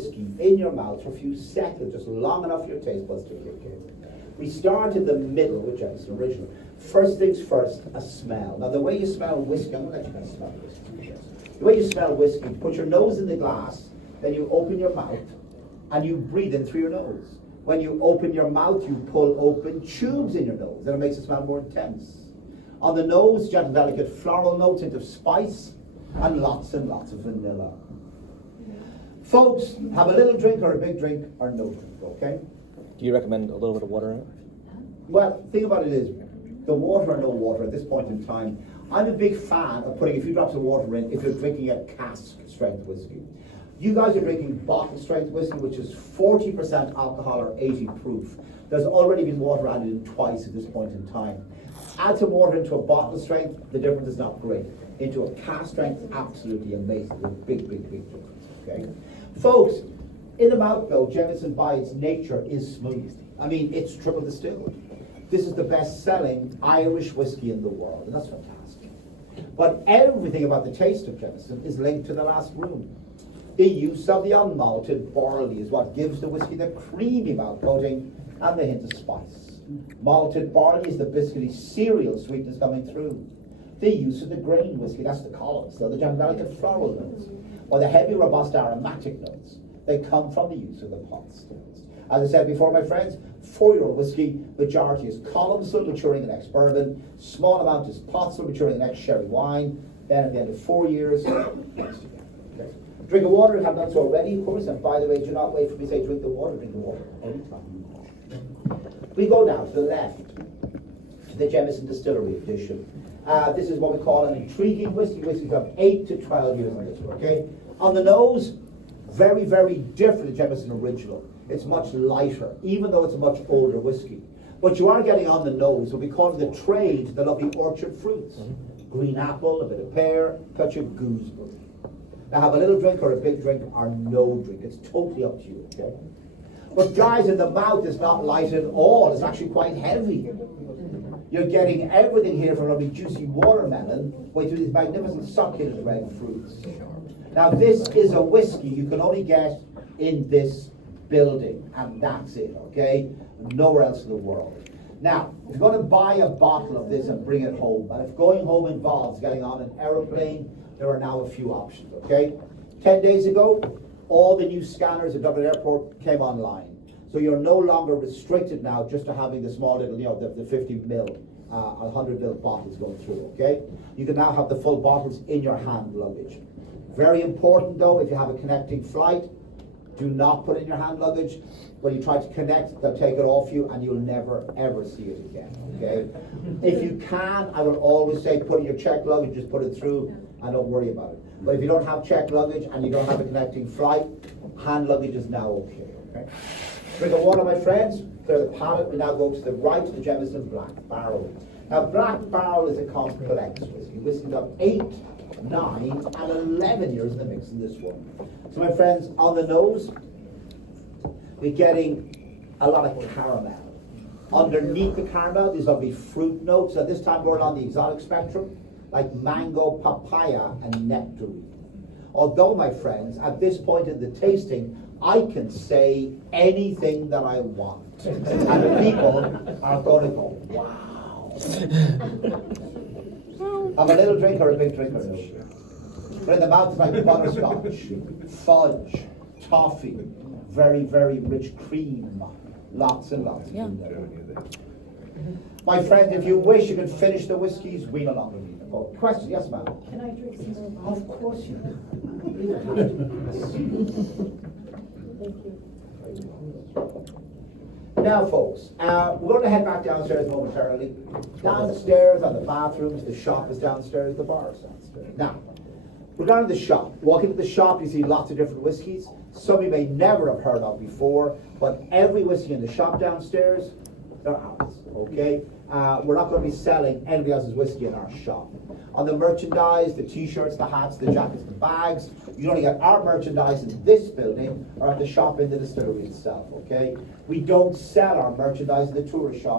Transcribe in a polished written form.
whiskey in your mouth for a few seconds, just long enough for your taste buds to kick in. We start in the middle with Jameson Original. First things first, a smell. Now the way you smell whiskey, I'm going to let you guys smell whiskey. The way you smell whiskey, put your nose in the glass, then you open your mouth, and you breathe in through your nose. When you open your mouth, you pull open tubes in your nose, and it makes it smell more intense. On the nose, gentle, delicate floral notes into spice, and lots of vanilla. Folks, have a little drink or a big drink or no drink, okay? Do you recommend a little bit of water in it? Well, the thing about it is, the water or no water at this point in time, I'm a big fan of putting a few drops of water in if you're drinking a cask strength whiskey. You guys are drinking bottle strength whiskey, which is 40% alcohol or 80 proof. There's already been water added in twice at this point in time. Add some water into a bottle strength, the difference is not great. Into a cask strength, absolutely amazing. A big difference, okay? Folks, in the mouth though, Jameson by its nature is smooth. I mean, it's triple distilled. This is the best selling Irish whiskey in the world, and that's fantastic. But everything about the taste of Jameson is linked to the last room. The use of the unmalted barley is what gives the whiskey the creamy mouth coating and the hint of spice. Malted barley is the biscuity cereal sweetness coming through. The use of the grain whiskey, that's the columns, so the delicate floral notes, or the heavy, robust aromatic notes. They come from the use of the pot stills. As I said before, my friends, 4-year-old whiskey, majority is column still maturing the next bourbon, small amount is pot still maturing the next sherry wine, then at the end of 4 years, next again. Okay. Drink of water, if you have done so already, of course, and by the way, do not wait for me to say drink the water anytime. We go now to the left, to the Jameson Distillery edition. This is what we call an intriguing whiskey. Whiskies have 8 to 12 years on this one, okay? On the nose, very different than Jameson Original. It's much lighter, even though it's a much older whiskey. But you are getting on the nose what we call in the trade the lovely orchard fruits. Green apple, a bit of pear, touch of gooseberry. Now have a little drink or a big drink or no drink. It's totally up to you, okay? But guys, in the mouth is not light at all. It's actually quite heavy. You're getting everything here from lovely juicy watermelon, way through these magnificent succulent red fruits. Now this is a whiskey you can only get in this building, and that's it, okay? Nowhere else in the world. Now, if you're going to buy a bottle of this and bring it home, and if going home involves getting on an aeroplane, there are now a few options, okay? 10 days ago, all the new scanners at Dublin Airport came online. So you're no longer restricted now just to having the small little, the 50 mil, 100 mil bottles going through, okay? You can now have the full bottles in your hand luggage. Very important though, if you have a connecting flight, do not put it in your hand luggage. When you try to connect, they'll take it off you and you'll never ever see it again, okay? If you can, I will always say put in your checked luggage, just put it through and don't worry about it. But if you don't have checked luggage and you don't have a connecting flight, hand luggage is now okay? Drink of water, my friends. Clear the palate. We now go to the right to the Jameson Black Barrel. Now, Black Barrel is a complex whiskey. Whiskey's got 8, 9, and 11 years in the mix in this one. So, my friends, on the nose, we're getting a lot of caramel. Underneath the caramel, these lovely fruit notes. At this time, we're on the exotic spectrum, like mango, papaya, and nectarine. Although, my friends, at this point in the tasting, I can say anything that I want. And the people are going to go, wow. Have a little drink or a big drink or no? But in the mouth, it's like butterscotch, fudge, toffee, very rich cream, lots and lots. Yeah. My friend, if you wish, you can finish the whiskies. We no longer need them. Oh, question? Yes, ma'am. Can I drink some more? Of course you can. Thank you. Now, folks, we're going to head back downstairs momentarily. Downstairs are the bathrooms, the shop is downstairs, the bar is downstairs. Now, regarding the shop, walk into the shop, you see lots of different whiskies. Some you may never have heard of before, but every whiskey in the shop downstairs, they're ours, okay? We're not going to be selling anybody else's whiskey in our shop. On the merchandise, the t-shirts, the hats, the jackets, the bags, you only get our merchandise in this building or at the shop in the distillery itself, okay? We don't sell our merchandise in the tourist shop.